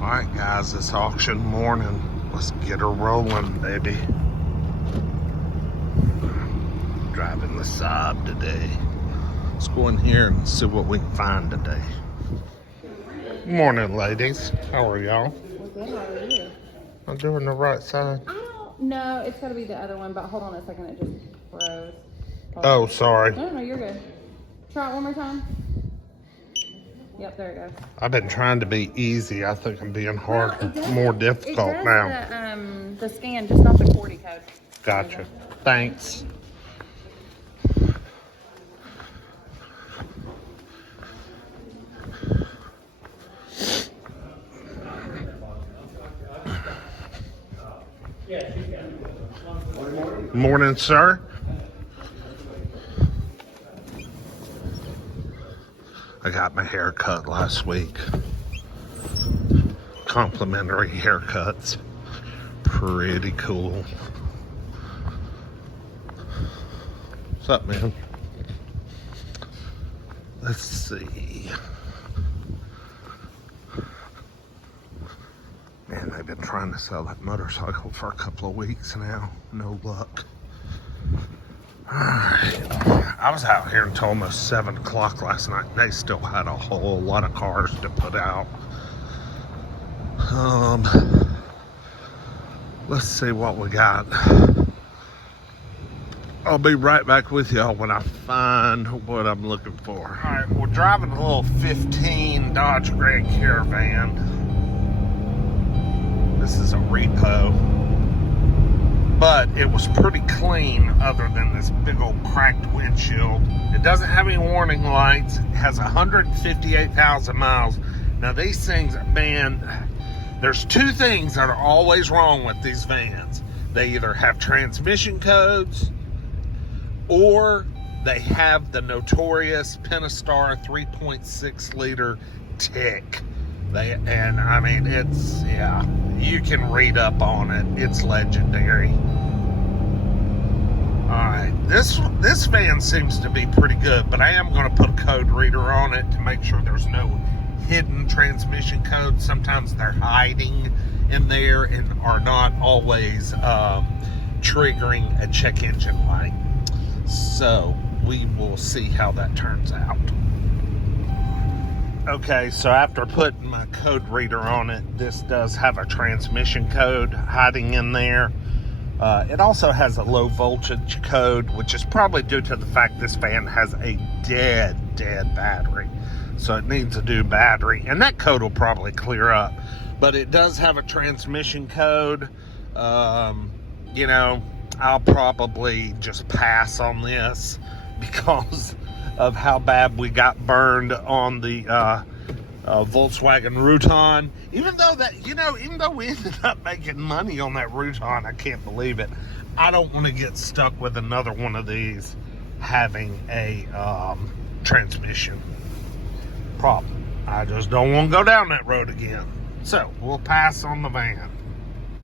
Alright guys, it's auction morning. Let's get her rolling, baby. Driving the Saab today. Let's go in here and see what we can find today. Morning, ladies. How are y'all? We're good. How are you? I'm doing the right side. I don't know. It's got to be the other one, but hold on a second. It just froze. Oh, sorry. No, you're good. Try it one more time. Yep, there it goes. I've been trying to be easy. I think I'm being hard, Well, more difficult it does now. The scan, just not the QWERTY code. Gotcha. Thanks. Morning, sir. I got my hair cut last week. Complimentary haircuts. Pretty cool. What's up, man? Let's see. Man, they've been trying to sell that motorcycle for a couple of weeks now. No luck. Alright. I was out here until almost 7 o'clock last night. They still had a whole lot of cars to put out. Let's see what we got. I'll be right back with y'all when I find what I'm looking for. Alright, we're driving a little 15 Dodge Grand Caravan. This is a repo. But it was pretty clean other than this big old cracked windshield. It doesn't have any warning lights. It has 158,000 miles. Now these things, man, there's two things that are always wrong with these vans. They either have transmission codes or they have the notorious Pentastar 3.6 liter tick. And I mean, it's, yeah, you can read up on it. It's legendary. Alright, this van seems to be pretty good, but I am going to put a code reader on it to make sure there's no hidden transmission codes. Sometimes they're hiding in there and are not always triggering a check engine light. So we will see how that turns out. Okay, so after putting my code reader on it, this does have a transmission code hiding in there. It also has a low voltage code, which is probably due to the fact this van has a dead battery. So it needs a new battery, and that code will probably clear up. But it does have a transmission code. You know, I'll probably just pass on this because of how bad we got burned on the Volkswagen Routan. Even though we ended up making money on that Routan, I can't believe it. I don't want to get stuck with another one of these having a transmission problem. I just don't want to go down that road again. So we'll pass on the van.